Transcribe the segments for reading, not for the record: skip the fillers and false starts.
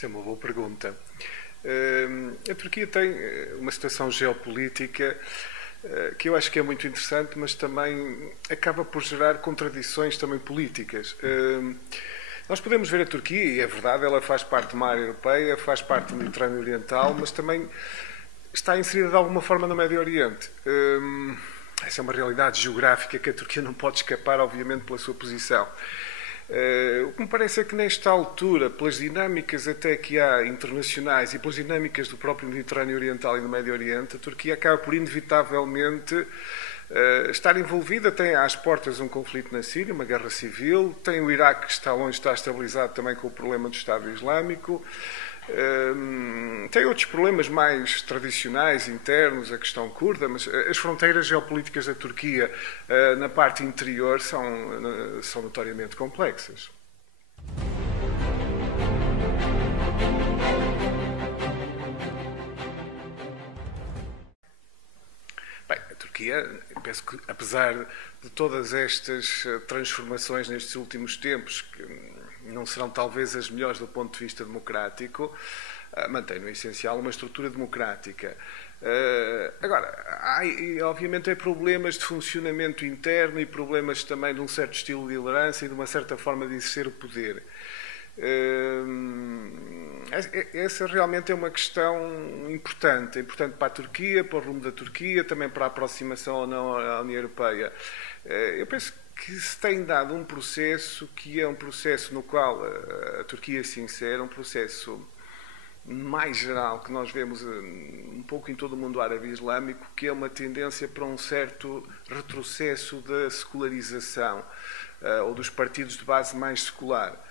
Essa é uma boa pergunta. A Turquia tem uma situação geopolítica que eu acho que é muito interessante, mas também acaba por gerar contradições também políticas. Nós podemos ver a Turquia, e é verdade, ela faz parte de uma área europeia, faz parte do Mediterrâneo Oriental, mas também está inserida de alguma forma no Médio Oriente. Essa é uma realidade geográfica que a Turquia não pode escapar, obviamente, pela sua posição. O que me parece é que nesta altura, pelas dinâmicas até que há internacionais e pelas dinâmicas do próprio Mediterrâneo Oriental e do Médio Oriente, a Turquia acaba por inevitavelmente estar envolvida. Tem às portas um conflito na Síria, uma guerra civil, tem o Iraque que está longe de estar estabilizado também com o problema do Estado Islâmico, tem outros problemas mais tradicionais, internos, a questão curda, mas as fronteiras geopolíticas da Turquia na parte interior são notoriamente complexas. Bem, a Turquia, eu penso que apesar de todas estas transformações nestes últimos tempos, que não serão talvez as melhores do ponto de vista democrático, mantém no essencial uma estrutura democrática. Agora, obviamente há problemas de funcionamento interno e problemas também de um certo estilo de liderança e de uma certa forma de exercer o poder. Essa realmente é uma questão importante para a Turquia, para o rumo da Turquia, também para a aproximação ou não à União Europeia. Eu penso que se tem dado um processo que é um processo no qual a Turquia se insere, um processo mais geral que nós vemos um pouco em todo o mundo árabe e islâmico, que é uma tendência para um certo retrocesso da secularização ou dos partidos de base mais secular.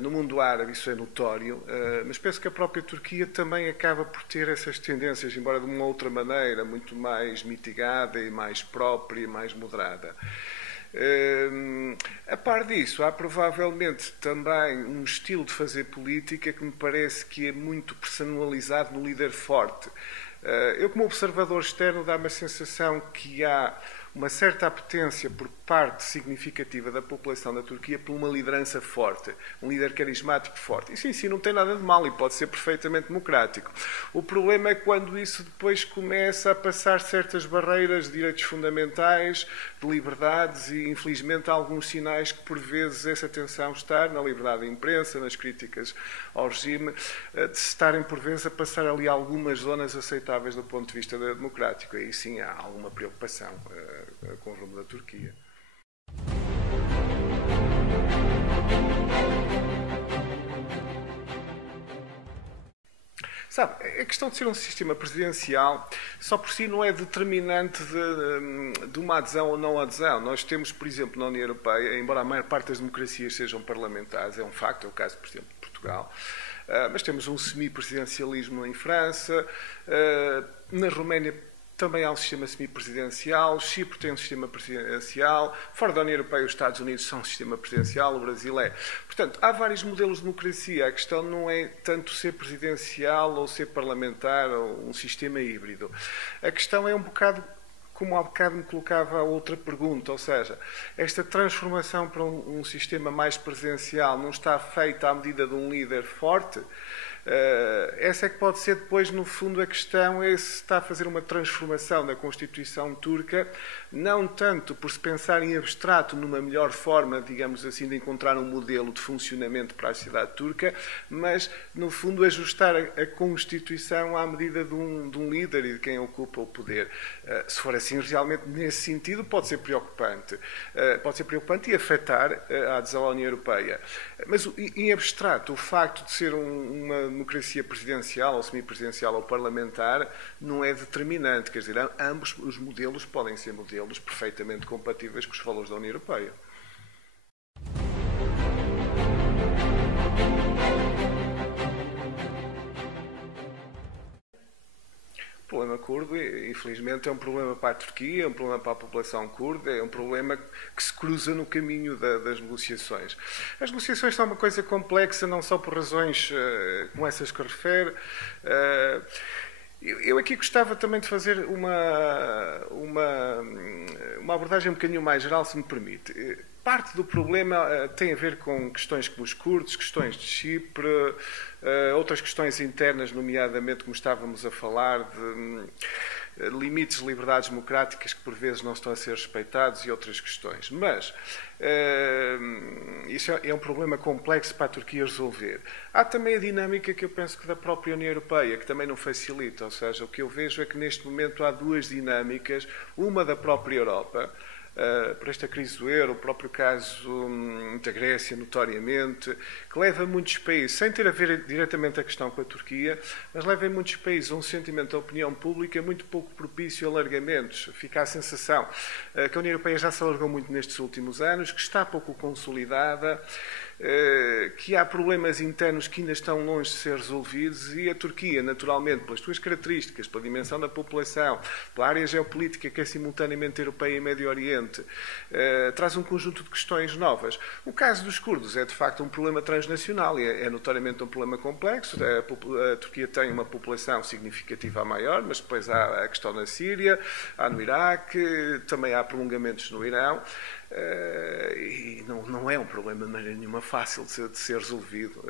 No mundo árabe isso é notório, mas penso que a própria Turquia também acaba por ter essas tendências, embora de uma outra maneira, muito mais mitigada e mais própria e mais moderada. A par disso, há provavelmente também um estilo de fazer política que me parece que é muito personalizado no líder forte. Eu, como observador externo, dá-me a sensação que há uma certa apetência por parte significativa da população da Turquia por uma liderança forte, um líder carismático forte. Isso em si não tem nada de mal e pode ser perfeitamente democrático. O problema é quando isso depois começa a passar certas barreiras de direitos fundamentais, de liberdades e, infelizmente, há alguns sinais que, por vezes, essa tensão está na liberdade de imprensa, nas críticas ao regime, de se estarem, por vezes, a passar ali algumas zonas aceitáveis do ponto de vista democrático. Aí sim há alguma preocupação com o rumo da Turquia. Sabe, a questão de ser um sistema presidencial só por si não é determinante de uma adesão ou não adesão. Nós temos, por exemplo, na União Europeia, embora a maior parte das democracias sejam parlamentares, é um facto, é o caso, por exemplo, de Portugal, mas temos um semipresidencialismo em França, na Roménia também há um sistema semipresidencial, Chipre tem um sistema presidencial, fora da União Europeia os Estados Unidos são um sistema presidencial, o Brasil é. Portanto, há vários modelos de democracia. A questão não é tanto ser presidencial ou ser parlamentar ou um sistema híbrido. A questão é um bocado como há bocado me colocava a outra pergunta, ou seja, esta transformação para um sistema mais presidencial não está feita à medida de um líder forte? Essa é que pode ser depois, no fundo, a questão é se está a fazer uma transformação da Constituição turca, não tanto por se pensar em abstrato numa melhor forma, digamos assim, de encontrar um modelo de funcionamento para a sociedade turca, mas, no fundo, ajustar a Constituição à medida de um líder e de quem ocupa o poder. Se for assim, realmente, nesse sentido, pode ser preocupante. Pode ser preocupante e afetar a adesão à União Europeia. Mas, em abstrato, o facto de ser uma democracia presidencial ou semipresidencial ou parlamentar não é determinante. Quer dizer, ambos os modelos podem ser modelos perfeitamente compatíveis com os valores da União Europeia. O problema curdo, infelizmente, é um problema para a Turquia, é um problema para a população curda, é um problema que se cruza no caminho das negociações. As negociações são uma coisa complexa, não só por razões como essas que refere. Eu aqui gostava também de fazer uma abordagem um bocadinho mais geral, se me permite. parte do problema tem a ver com questões como os curdos, questões de Chipre, outras questões internas, nomeadamente, como estávamos a falar, de limites de liberdades democráticas que por vezes não estão a ser respeitados e outras questões. Mas isso é um problema complexo para a Turquia resolver. Há também a dinâmica que eu penso que da própria União Europeia, que também não facilita. Ou seja, o que eu vejo é que neste momento há duas dinâmicas, uma da própria Europa, por esta crise do euro, o próprio caso da Grécia, notoriamente, que leva muitos países, sem ter a ver diretamente a questão com a Turquia, mas leva em muitos países a um sentimento da opinião pública muito pouco propício a alargamentos. Fica a sensação que a União Europeia já se alargou muito nestes últimos anos, que está pouco consolidada, que há problemas internos que ainda estão longe de ser resolvidos e a Turquia, naturalmente, pelas suas características, pela dimensão da população, pela área geopolítica que é simultaneamente europeia e Médio Oriente, traz um conjunto de questões novas. O caso dos curdos é, de facto, um problema transnacional e é notoriamente um problema complexo. A Turquia tem uma população significativa maior, mas depois há a questão na Síria, há no Iraque, também há prolongamentos no Irão. E não é um problema de maneira nenhuma fácil de ser resolvido.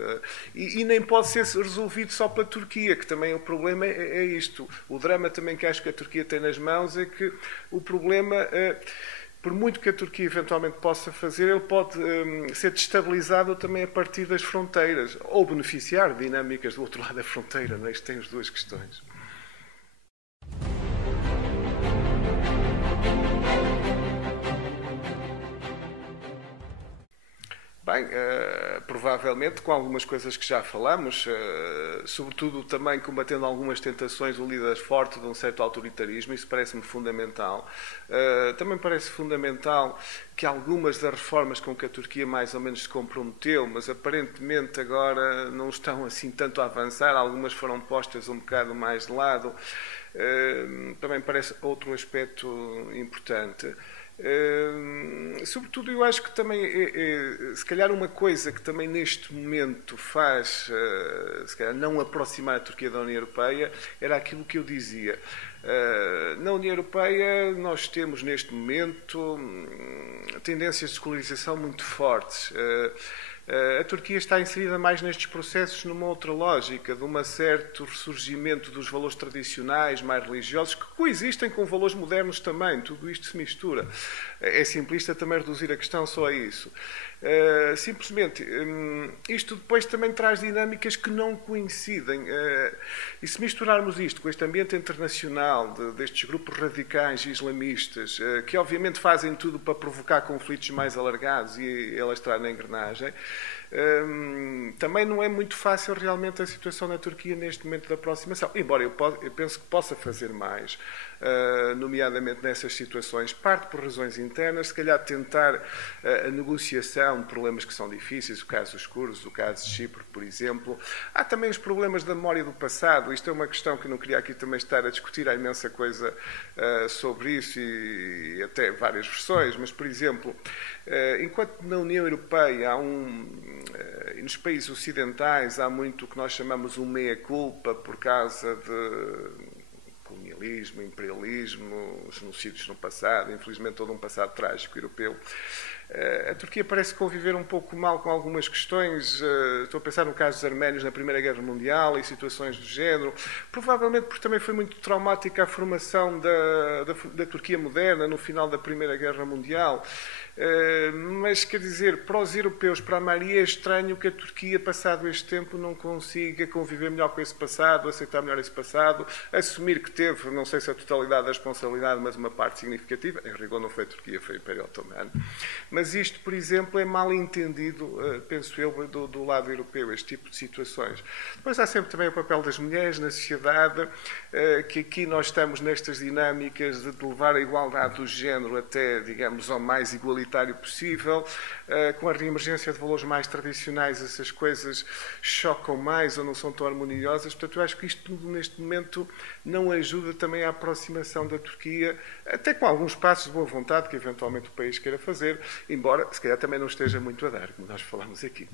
E nem pode ser resolvido só pela Turquia, que também o problema é isto. O drama também que acho que a Turquia tem nas mãos é que o problema, por muito que a Turquia eventualmente possa fazer, ele pode ser destabilizado também a partir das fronteiras, ou beneficiar de dinâmicas do outro lado da fronteira. Não é? Isto tem as duas questões. Bem, provavelmente com algumas coisas que já falamos, sobretudo também combatendo algumas tentações do líder forte de um certo autoritarismo, isso parece-me fundamental. Também parece fundamental que algumas das reformas com que a Turquia mais ou menos se comprometeu, mas aparentemente agora não estão assim tanto a avançar, algumas foram postas um bocado mais de lado, também parece outro aspecto importante. Sobretudo eu acho que também se calhar uma coisa que também neste momento faz se calhar não aproximar a Turquia da União Europeia era aquilo que eu dizia. Na União Europeia nós temos neste momento tendências de escolarização muito fortes. A Turquia está inserida mais nestes processos numa outra lógica, de um certo ressurgimento dos valores tradicionais, mais religiosos, que coexistem com valores modernos também. Tudo isto se mistura. É simplista também reduzir a questão só a isso. Simplesmente, isto depois também traz dinâmicas que não coincidem. E se misturarmos isto com este ambiente internacional destes grupos radicais islamistas, que obviamente fazem tudo para provocar conflitos mais alargados e alastrar na engrenagem, também não é muito fácil realmente a situação na Turquia neste momento de aproximação. Embora eu penso que possa fazer mais, nomeadamente nessas situações, parte por razões internas, se calhar tentar a negociação de problemas que são difíceis, o caso dos curdos, o caso de Chipre, por exemplo. Há também os problemas da memória do passado. Isto é uma questão que eu não queria aqui também estar a discutir, há imensa coisa sobre isso e até várias versões, mas, por exemplo, enquanto na União Europeia e nos países ocidentais há muito o que nós chamamos um meia-culpa por causa de colonialismo, imperialismo, genocídios no passado, infelizmente todo um passado trágico europeu. A Turquia parece conviver um pouco mal com algumas questões. Estou a pensar no caso dos arménios na Primeira Guerra Mundial e situações do género. Provavelmente porque também foi muito traumática a formação da Turquia moderna no final da Primeira Guerra Mundial. Mas, quer dizer, para os europeus, para a maioria, é estranho que a Turquia, passado este tempo, não consiga conviver melhor com esse passado, aceitar melhor esse passado, assumir que teve, não sei se a totalidade da responsabilidade, mas uma parte significativa. Em rigor não foi a Turquia, foi o Império Otomano. Mas isto, por exemplo, é mal entendido, penso eu, do lado europeu, este tipo de situações. Depois há sempre também o papel das mulheres na sociedade, que aqui nós estamos nestas dinâmicas de levar a igualdade do género até, digamos, ao mais igualitário possível. Com a reemergência de valores mais tradicionais, essas coisas chocam mais ou não são tão harmoniosas. Portanto, eu acho que isto tudo, neste momento, não ajuda também à aproximação da Turquia, até com alguns passos de boa vontade que, eventualmente, o país queira fazer, embora, se calhar, também não esteja muito a dar, como nós falamos aqui.